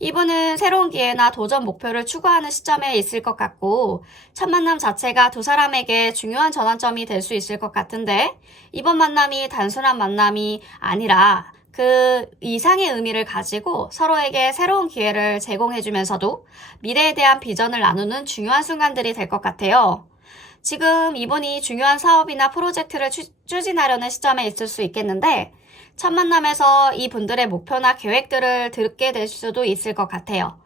이분은 새로운 기회나 도전 목표를 추구하는 시점에 있을 것 같고 첫 만남 자체가 두 사람에게 중요한 전환점이 될 수 있을 것 같은데 이번 만남이 단순한 만남이 아니라 그 이상의 의미를 가지고 서로에게 새로운 기회를 제공해주면서도 미래에 대한 비전을 나누는 중요한 순간들이 될 것 같아요. 지금 이분이 중요한 사업이나 프로젝트를 추진하려는 시점에 있을 수 있겠는데 첫 만남에서 이 분들의 목표나 계획들을 듣게 될 수도 있을 것 같아요.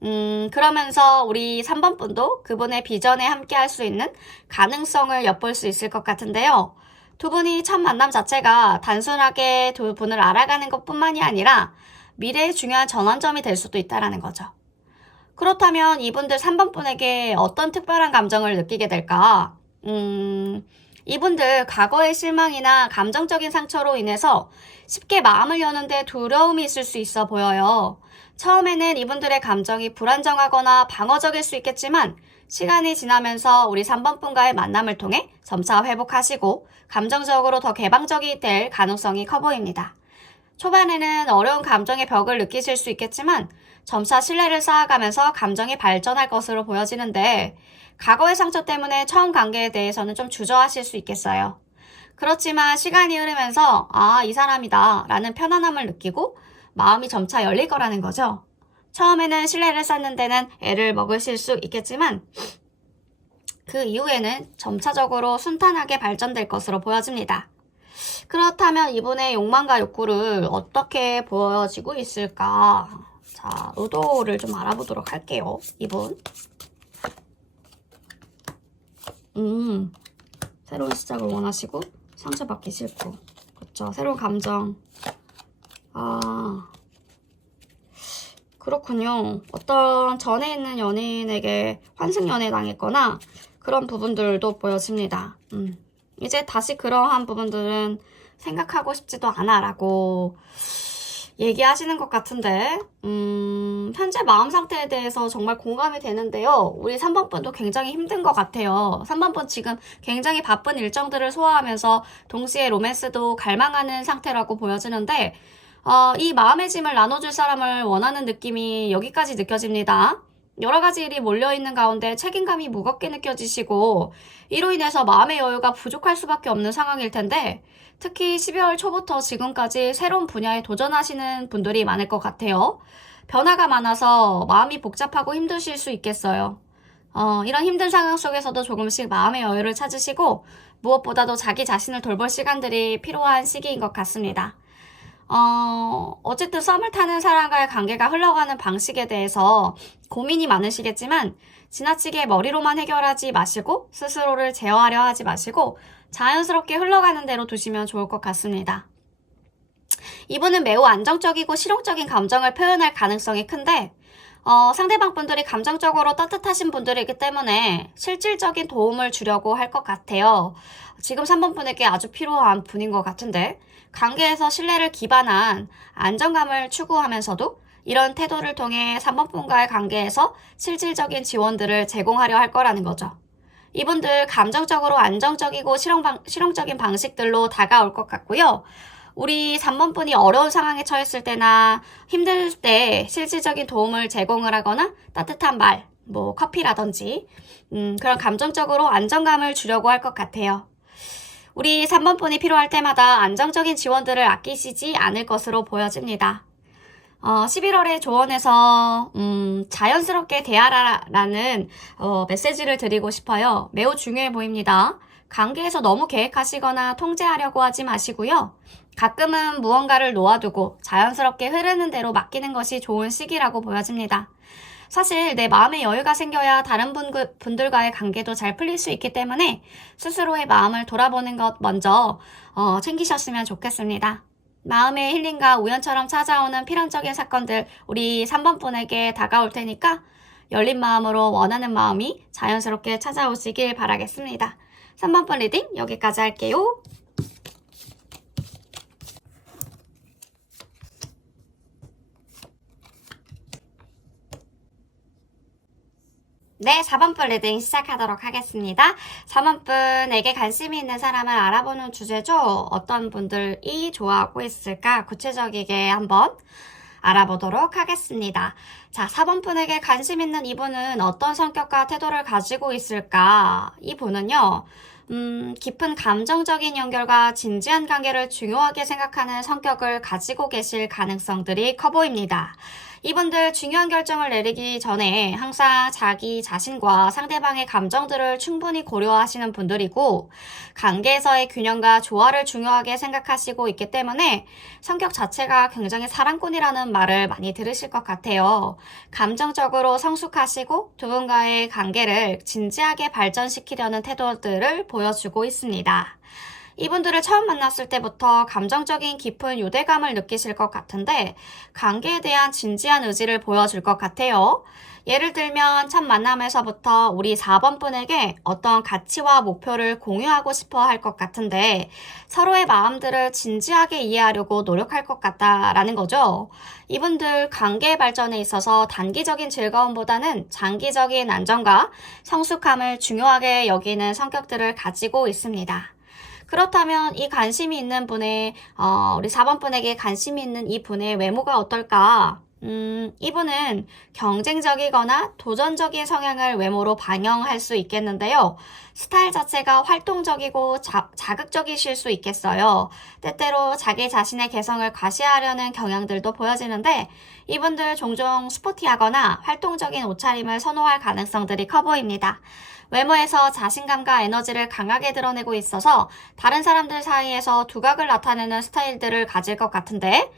그러면서 우리 3번 분도 그분의 비전에 함께 할 수 있는 가능성을 엿볼 수 있을 것 같은데요. 두 분이 첫 만남 자체가 단순하게 두 분을 알아가는 것뿐만이 아니라 미래의 중요한 전환점이 될 수도 있다는 거죠. 그렇다면 이분들 3번 분에게 어떤 특별한 감정을 느끼게 될까? 이분들 과거의 실망이나 감정적인 상처로 인해서 쉽게 마음을 여는데 두려움이 있을 수 있어 보여요. 처음에는 이분들의 감정이 불안정하거나 방어적일 수 있겠지만 시간이 지나면서 우리 3번 분과의 만남을 통해 점차 회복하시고 감정적으로 더 개방적이 될 가능성이 커 보입니다. 초반에는 어려운 감정의 벽을 느끼실 수 있겠지만 점차 신뢰를 쌓아가면서 감정이 발전할 것으로 보여지는데 과거의 상처 때문에 처음 관계에 대해서는 좀 주저하실 수 있겠어요. 그렇지만 시간이 흐르면서 이 사람이다 라는 편안함을 느끼고 마음이 점차 열릴 거라는 거죠. 처음에는 신뢰를 쌓는 데는 애를 먹으실 수 있겠지만 그 이후에는 점차적으로 순탄하게 발전될 것으로 보여집니다. 그렇다면 이분의 욕망과 욕구를 어떻게 보여지고 있을까? 자, 의도를 좀 알아보도록 할게요. 이분. 새로운 시작을 원하시고 상처받기 싫고. 그렇죠. 새로운 감정. 그렇군요. 어떤 전에 있는 연인에게 환승 연애 당했거나 그런 부분들도 보여집니다. 이제 다시 그러한 부분들은 생각하고 싶지도 않아 라고 얘기하시는 것 같은데 현재 마음 상태에 대해서 정말 공감이 되는데요. 우리 3번 분도 굉장히 힘든 것 같아요. 3번 분 지금 굉장히 바쁜 일정들을 소화하면서 동시에 로맨스도 갈망하는 상태라고 보여지는데 이 마음의 짐을 나눠줄 사람을 원하는 느낌이 여기까지 느껴집니다. 여러 가지 일이 몰려있는 가운데 책임감이 무겁게 느껴지시고 이로 인해서 마음의 여유가 부족할 수밖에 없는 상황일 텐데 특히 12월 초부터 지금까지 새로운 분야에 도전하시는 분들이 많을 것 같아요. 변화가 많아서 마음이 복잡하고 힘드실 수 있겠어요. 이런 힘든 상황 속에서도 조금씩 마음의 여유를 찾으시고 무엇보다도 자기 자신을 돌볼 시간들이 필요한 시기인 것 같습니다. 어쨌든 썸을 타는 사람과의 관계가 흘러가는 방식에 대해서 고민이 많으시겠지만 지나치게 머리로만 해결하지 마시고 스스로를 제어하려 하지 마시고 자연스럽게 흘러가는 대로 두시면 좋을 것 같습니다. 이분은 매우 안정적이고 실용적인 감정을 표현할 가능성이 큰데 상대방 분들이 감정적으로 따뜻하신 분들이기 때문에 실질적인 도움을 주려고 할 것 같아요. 지금 3번 분에게 아주 필요한 분인 것 같은데 관계에서 신뢰를 기반한 안정감을 추구하면서도 이런 태도를 통해 3번 분과의 관계에서 실질적인 지원들을 제공하려 할 거라는 거죠. 이분들 감정적으로 안정적이고 실용적인 방식들로 다가올 것 같고요. 우리 3번 분이 어려운 상황에 처했을 때나 힘들 때 실질적인 도움을 제공을 하거나 따뜻한 말, 커피라든지 그런 감정적으로 안정감을 주려고 할 것 같아요. 우리 3번 분이 필요할 때마다 안정적인 지원들을 아끼시지 않을 것으로 보여집니다. 11월에 조언에서 자연스럽게 대하라라는 메시지를 드리고 싶어요. 매우 중요해 보입니다. 관계에서 너무 계획하시거나 통제하려고 하지 마시고요. 가끔은 무언가를 놓아두고 자연스럽게 흐르는 대로 맡기는 것이 좋은 시기라고 보여집니다. 사실 내 마음의 여유가 생겨야 다른 분들과의 관계도 잘 풀릴 수 있기 때문에 스스로의 마음을 돌아보는 것 먼저 챙기셨으면 좋겠습니다. 마음의 힐링과 우연처럼 찾아오는 필연적인 사건들 우리 3번 분에게 다가올 테니까 열린 마음으로 원하는 마음이 자연스럽게 찾아오시길 바라겠습니다. 3번 분 리딩 여기까지 할게요. 네, 4번 분 리딩 시작하도록 하겠습니다. 4번 분에게 관심이 있는 사람을 알아보는 주제죠. 어떤 분들이 좋아하고 있을까 구체적이게 한번 알아보도록 하겠습니다. 자, 4번 분에게 관심 있는 이분은 어떤 성격과 태도를 가지고 있을까? 이분은요. 깊은 감정적인 연결과 진지한 관계를 중요하게 생각하는 성격을 가지고 계실 가능성들이 커 보입니다. 이분들 중요한 결정을 내리기 전에 항상 자기 자신과 상대방의 감정들을 충분히 고려하시는 분들이고 관계에서의 균형과 조화를 중요하게 생각하시고 있기 때문에 성격 자체가 굉장히 사랑꾼이라는 말을 많이 들으실 것 같아요. 감정적으로 성숙하시고 두 분과의 관계를 진지하게 발전시키려는 태도들을 보여주고 있습니다. 이분들을 처음 만났을 때부터 감정적인 깊은 유대감을 느끼실 것 같은데 관계에 대한 진지한 의지를 보여줄 것 같아요. 예를 들면 첫 만남에서부터 우리 4번 분에게 어떤 가치와 목표를 공유하고 싶어 할 것 같은데 서로의 마음들을 진지하게 이해하려고 노력할 것 같다라는 거죠. 이분들 관계 발전에 있어서 단기적인 즐거움보다는 장기적인 안정과 성숙함을 중요하게 여기는 성격들을 가지고 있습니다. 그렇다면 이 관심이 있는 우리 4번 분에게 관심이 있는 이 분의 외모가 어떨까? 이분은 경쟁적이거나 도전적인 성향을 외모로 반영할 수 있겠는데요. 스타일 자체가 활동적이고 자극적이실 수 있겠어요. 때때로 자기 자신의 개성을 과시하려는 경향들도 보여지는데 이분들 종종 스포티하거나 활동적인 옷차림을 선호할 가능성들이 커 보입니다. 외모에서 자신감과 에너지를 강하게 드러내고 있어서 다른 사람들 사이에서 두각을 나타내는 스타일들을 가질 것 같은데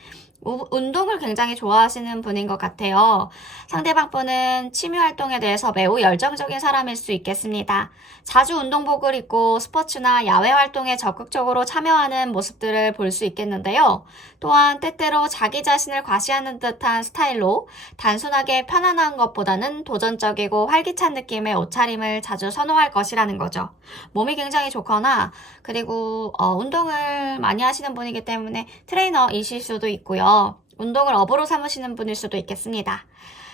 운동을 굉장히 좋아하시는 분인 것 같아요. 상대방 분은 취미 활동에 대해서 매우 열정적인 사람일 수 있겠습니다. 자주 운동복을 입고 스포츠나 야외 활동에 적극적으로 참여하는 모습들을 볼 수 있겠는데요. 또한 때때로 자기 자신을 과시하는 듯한 스타일로 단순하게 편안한 것보다는 도전적이고 활기찬 느낌의 옷차림을 자주 선호할 것이라는 거죠. 몸이 굉장히 좋거나 그리고 운동을 많이 하시는 분이기 때문에 트레이너이실 수도 있고요. 운동을 업으로 삼으시는 분일 수도 있겠습니다.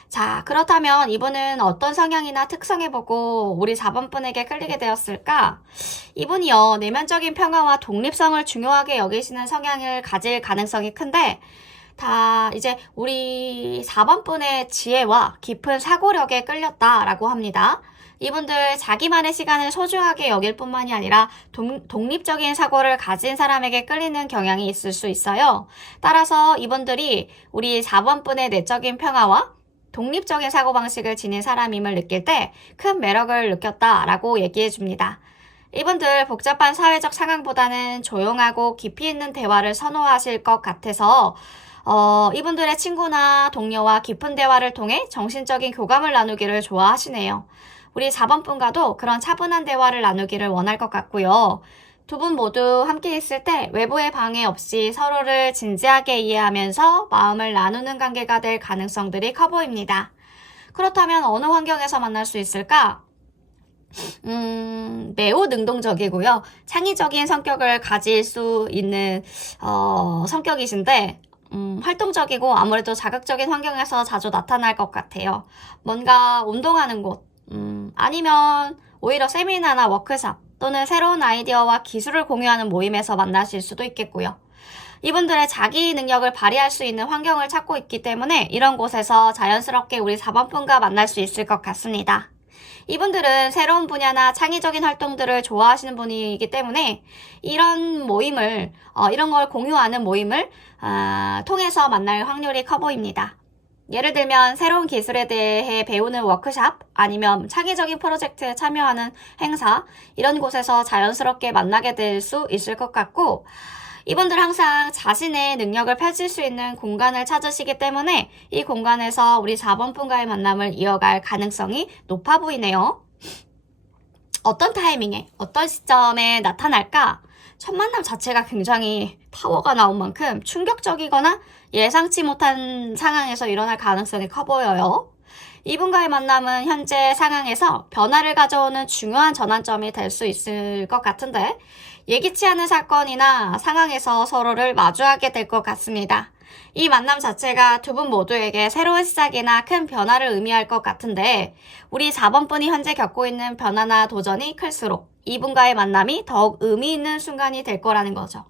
자, 그렇다면 이분은 어떤 성향이나 특성을 보고 우리 4번 분에게 끌리게 되었을까? 이분이요, 내면적인 평화와 독립성을 중요하게 여기시는 성향을 가질 가능성이 큰데, 이제 우리 4번 분의 지혜와 깊은 사고력에 끌렸다라고 합니다. 이분들 자기만의 시간을 소중하게 여길 뿐만이 아니라 독립적인 사고를 가진 사람에게 끌리는 경향이 있을 수 있어요. 따라서 이분들이 우리 4번 분의 내적인 평화와 독립적인 사고방식을 지닌 사람임을 느낄 때 큰 매력을 느꼈다라고 얘기해 줍니다. 이분들 복잡한 사회적 상황보다는 조용하고 깊이 있는 대화를 선호하실 것 같아서 이분들의 친구나 동료와 깊은 대화를 통해 정신적인 교감을 나누기를 좋아하시네요. 우리 4번 분과도 그런 차분한 대화를 나누기를 원할 것 같고요. 두 분 모두 함께 있을 때 외부의 방해 없이 서로를 진지하게 이해하면서 마음을 나누는 관계가 될 가능성들이 커 보입니다. 그렇다면 어느 환경에서 만날 수 있을까? 매우 능동적이고요. 창의적인 성격을 가질 수 있는 성격이신데 활동적이고 아무래도 자극적인 환경에서 자주 나타날 것 같아요. 뭔가 운동하는 곳, 아니면 오히려 세미나나 워크숍 또는 새로운 아이디어와 기술을 공유하는 모임에서 만나실 수도 있겠고요. 이분들의 자기 능력을 발휘할 수 있는 환경을 찾고 있기 때문에 이런 곳에서 자연스럽게 우리 4번 분과 만날 수 있을 것 같습니다. 이분들은 새로운 분야나 창의적인 활동들을 좋아하시는 분이기 때문에 이런 모임을, 이런 걸 공유하는 모임을 통해서 만날 확률이 커 보입니다. 예를 들면 새로운 기술에 대해 배우는 워크숍 아니면 창의적인 프로젝트에 참여하는 행사 이런 곳에서 자연스럽게 만나게 될 수 있을 것 같고 이분들 항상 자신의 능력을 펼칠 수 있는 공간을 찾으시기 때문에 이 공간에서 우리 4번 분과의 만남을 이어갈 가능성이 높아 보이네요. 어떤 타이밍에 어떤 시점에 나타날까? 첫 만남 자체가 굉장히 파워가 나온 만큼 충격적이거나 예상치 못한 상황에서 일어날 가능성이 커 보여요. 이분과의 만남은 현재 상황에서 변화를 가져오는 중요한 전환점이 될 수 있을 것 같은데 예기치 않은 사건이나 상황에서 서로를 마주하게 될 것 같습니다. 이 만남 자체가 두 분 모두에게 새로운 시작이나 큰 변화를 의미할 것 같은데 우리 4번 분이 현재 겪고 있는 변화나 도전이 클수록 이분과의 만남이 더욱 의미 있는 순간이 될 거라는 거죠.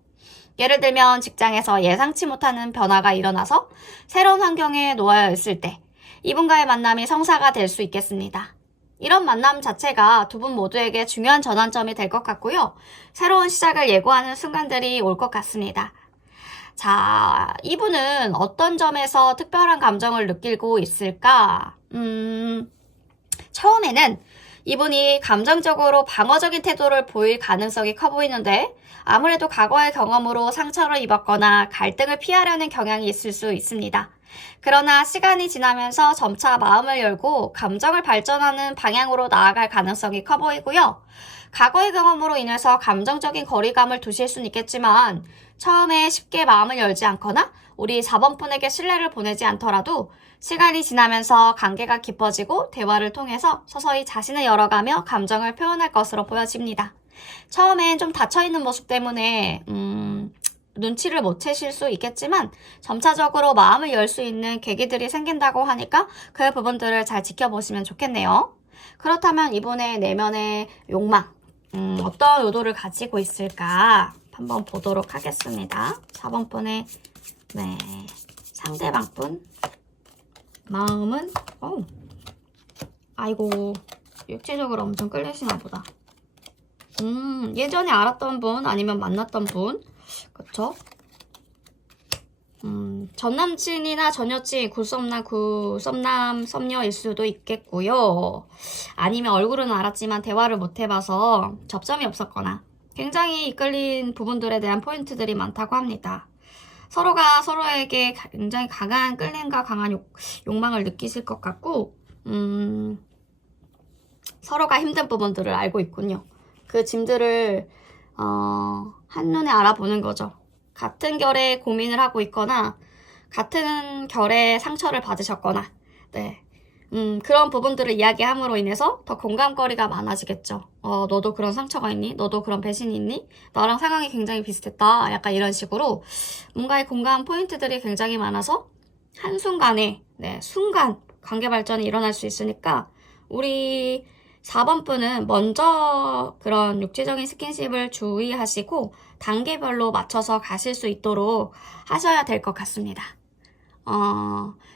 예를 들면 직장에서 예상치 못하는 변화가 일어나서 새로운 환경에 놓여 있을 때 이분과의 만남이 성사가 될 수 있겠습니다. 이런 만남 자체가 두 분 모두에게 중요한 전환점이 될 것 같고요. 새로운 시작을 예고하는 순간들이 올 것 같습니다. 자, 이분은 어떤 점에서 특별한 감정을 느끼고 있을까? 처음에는 이분이 감정적으로 방어적인 태도를 보일 가능성이 커 보이는데 아무래도 과거의 경험으로 상처를 입었거나 갈등을 피하려는 경향이 있을 수 있습니다. 그러나 시간이 지나면서 점차 마음을 열고 감정을 발전하는 방향으로 나아갈 가능성이 커 보이고요. 과거의 경험으로 인해서 감정적인 거리감을 두실 수는 있겠지만 처음에 쉽게 마음을 열지 않거나 우리 4번 분에게 신뢰를 보내지 않더라도 시간이 지나면서 관계가 깊어지고 대화를 통해서 서서히 자신을 열어가며 감정을 표현할 것으로 보여집니다. 처음엔 좀 닫혀있는 모습 때문에 눈치를 못 채실 수 있겠지만 점차적으로 마음을 열 수 있는 계기들이 생긴다고 하니까 그 부분들을 잘 지켜보시면 좋겠네요. 그렇다면 이분의 내면의 욕망, 어떤 의도를 가지고 있을까 한번 보도록 하겠습니다. 4번 분의 상대방 분 마음은 아이고 육체적으로 엄청 끌리시나 보다. 예전에 알았던 분 아니면 만났던 분 그쵸? 전남친이나 전여친, 구썸남, 썸녀일 수도 있겠고요. 아니면 얼굴은 알았지만 대화를 못 해봐서 접점이 없었거나 굉장히 이끌린 부분들에 대한 포인트들이 많다고 합니다. 서로가 서로에게 굉장히 강한 끌림과 강한 욕망을 느끼실 것 같고 서로가 힘든 부분들을 알고 있군요. 그 짐들을 한눈에 알아보는 거죠. 같은 결의 고민을 하고 있거나 같은 결의 상처를 받으셨거나 그런 부분들을 이야기함으로 인해서 더 공감거리가 많아지겠죠. 너도 그런 상처가 있니? 너도 그런 배신이 있니? 나랑 상황이 굉장히 비슷했다. 약간 이런 식으로 뭔가의 공감 포인트들이 굉장히 많아서 한순간에 순간 관계 발전이 일어날 수 있으니까 우리 4번 분은 먼저 그런 육체적인 스킨십을 주의하시고 단계별로 맞춰서 가실 수 있도록 하셔야 될 것 같습니다.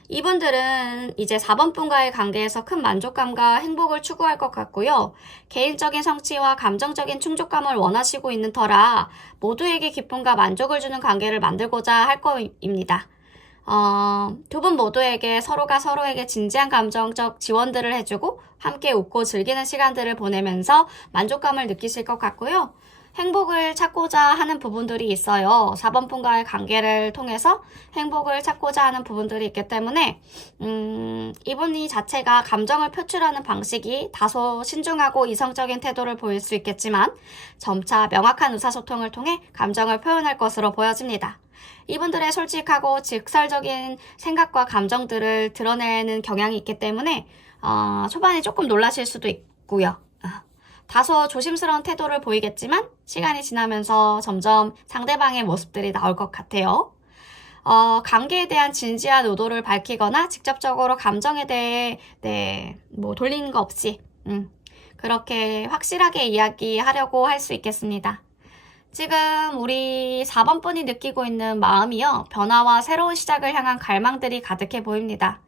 이분들은 이제 4번 분과의 관계에서 큰 만족감과 행복을 추구할 것 같고요. 개인적인 성취와 감정적인 충족감을 원하시고 있는 터라 모두에게 기쁨과 만족을 주는 관계를 만들고자 할 거입니다. 두 분 모두에게 서로가 서로에게 진지한 감정적 지원들을 해주고 함께 웃고 즐기는 시간들을 보내면서 만족감을 느끼실 것 같고요. 행복을 찾고자 하는 부분들이 있어요. 4번 분과의 관계를 통해서 행복을 찾고자 하는 부분들이 있기 때문에 이분이 자체가 감정을 표출하는 방식이 다소 신중하고 이성적인 태도를 보일 수 있겠지만 점차 명확한 의사소통을 통해 감정을 표현할 것으로 보여집니다. 이분들의 솔직하고 직설적인 생각과 감정들을 드러내는 경향이 있기 때문에 초반에 조금 놀라실 수도 있고요. 다소 조심스러운 태도를 보이겠지만 시간이 지나면서 점점 상대방의 모습들이 나올 것 같아요. 관계에 대한 진지한 의도를 밝히거나 직접적으로 감정에 대해 돌리는 거 없이 그렇게 확실하게 이야기하려고 할 수 있겠습니다. 지금 우리 4번 분이 느끼고 있는 마음이요. 변화와 새로운 시작을 향한 갈망들이 가득해 보입니다.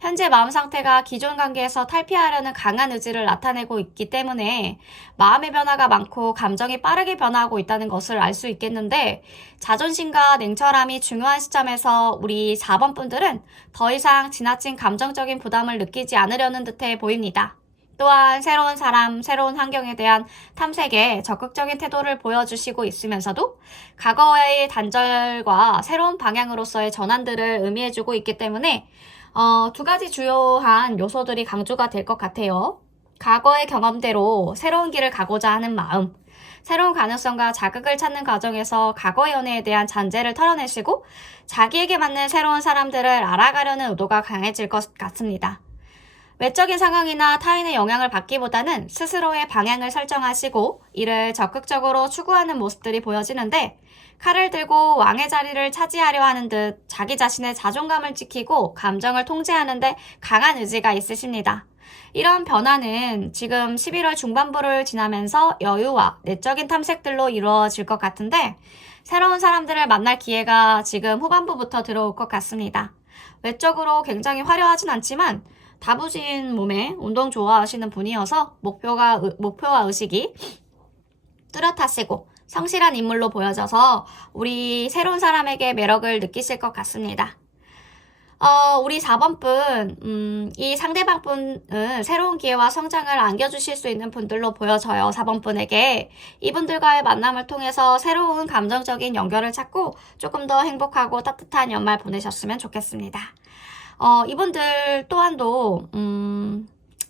현재 마음 상태가 기존 관계에서 탈피하려는 강한 의지를 나타내고 있기 때문에 마음의 변화가 많고 감정이 빠르게 변화하고 있다는 것을 알 수 있겠는데 자존심과 냉철함이 중요한 시점에서 우리 4번 분들은 더 이상 지나친 감정적인 부담을 느끼지 않으려는 듯해 보입니다. 또한 새로운 사람, 새로운 환경에 대한 탐색에 적극적인 태도를 보여주시고 있으면서도 과거의 단절과 새로운 방향으로서의 전환들을 의미해주고 있기 때문에 두 가지 주요한 요소들이 강조가 될 것 같아요. 과거의 경험대로 새로운 길을 가고자 하는 마음, 새로운 가능성과 자극을 찾는 과정에서 과거 연애에 대한 잔재를 털어내시고 자기에게 맞는 새로운 사람들을 알아가려는 의도가 강해질 것 같습니다. 외적인 상황이나 타인의 영향을 받기보다는 스스로의 방향을 설정하시고 이를 적극적으로 추구하는 모습들이 보여지는데 칼을 들고 왕의 자리를 차지하려 하는 듯 자기 자신의 자존감을 지키고 감정을 통제하는 데 강한 의지가 있으십니다. 이런 변화는 지금 11월 중반부를 지나면서 여유와 내적인 탐색들로 이루어질 것 같은데 새로운 사람들을 만날 기회가 지금 후반부부터 들어올 것 같습니다. 외적으로 굉장히 화려하진 않지만 다부진 몸에 운동 좋아하시는 분이어서 목표와 의식이 뚜렷하시고 성실한 인물로 보여져서 우리 새로운 사람에게 매력을 느끼실 것 같습니다. 우리 4번 분, 이 상대방 분은 새로운 기회와 성장을 안겨주실 수 있는 분들로 보여져요. 4번 분에게. 이분들과의 만남을 통해서 새로운 감정적인 연결을 찾고 조금 더 행복하고 따뜻한 연말 보내셨으면 좋겠습니다. 이분들 또한도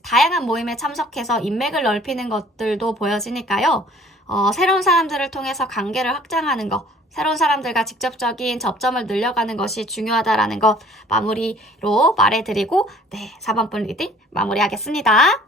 다양한 모임에 참석해서 인맥을 넓히는 것들도 보여지니까요. 새로운 사람들을 통해서 관계를 확장하는 것, 새로운 사람들과 직접적인 접점을 늘려가는 것이 중요하다라는 것 마무리로 말해드리고, 네, 4번분 리딩 마무리하겠습니다.